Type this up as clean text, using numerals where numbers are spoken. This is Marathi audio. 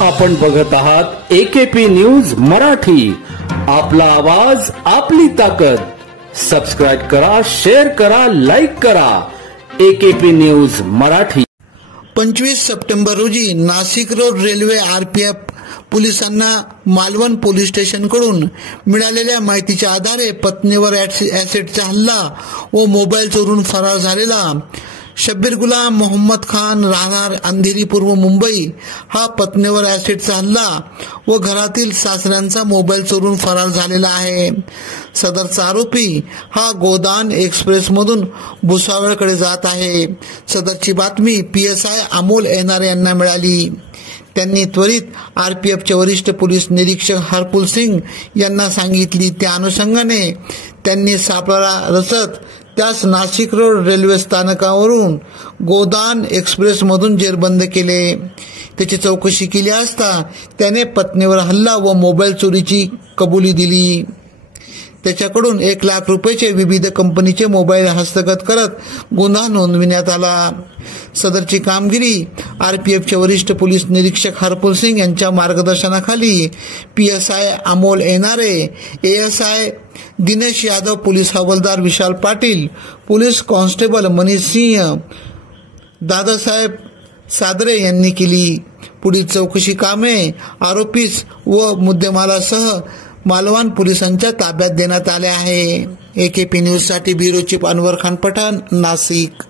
आपण बघत आहात एकेपी न्यूज मराठी, आपला आवाज आपली ताकद। सबस्क्राइब करा, शेअर करा, लाईक करा। AKP news Marathi. 25 सप्टेंबर रोजी नाशिक रोड रेल्वे आरपीएफ पोलिसांना मालवण पोलीस स्टेशनकडून मिळालेल्या माहितीच्या आधारे पत्नीवर ॲसिडचा हल्ला व मोबाईल चोरून फरार झालेला शब्बीर गुलाम मोहम्मद खान राहणार अंधेरी पूर्व मुंबई हा पत्नीवर ॲसिडचा हल्ला व घरातील सासऱ्यांचा मोबाईल चोरून फरार झालेला आहे। सदरचा आरोपी हा गोदान एक्सप्रेसमधून भुसावळकडे जात आहे। सदरची बातमी PSI अमोल एनारे यांना मिळाली। त्यांनी त्वरित आरपीएफचे वरिष्ठ पोलीस निरीक्षक हरपुल सिंग यांना सांगितली। त्या अनुषंगाने त्यांनी सापळा रचत त्यास नाशिक रोड रेल्वे स्थानकावरून गोदान एक्सप्रेसमधून जेरबंद केले। त्याची चौकशी केली असता त्याने पत्नीवर हल्ला व मोबाईल चोरीची कबुली दिली। त्याच्याकडून 1 लाख रुपयाचे विविध कंपनीचे मोबाईल हस्तगत करत गुन्हा नोंदविण्यात आला। सदरची कामगिरी आरपीएफचे वरिष्ठ पोलीस निरीक्षक हरपुल सिंग यांच्या मार्गदर्शनाखाली PSI Amol Enare, ASI Dinesh Yadav, police हवालदार विशाल पाटील, पोलीस कॉन्स्टेबल मनीष सिंह, दादासाहेब सादरे यांनी केली। पुढील चौकशी कामे आरोपीस व मुद्देमालासह मालवण पोलिसांच्या ताब्यात देण्यात आले आहे। एकेपी न्यूज साठी ब्युरो चीफ अनवर खान पठाण, नाशिक।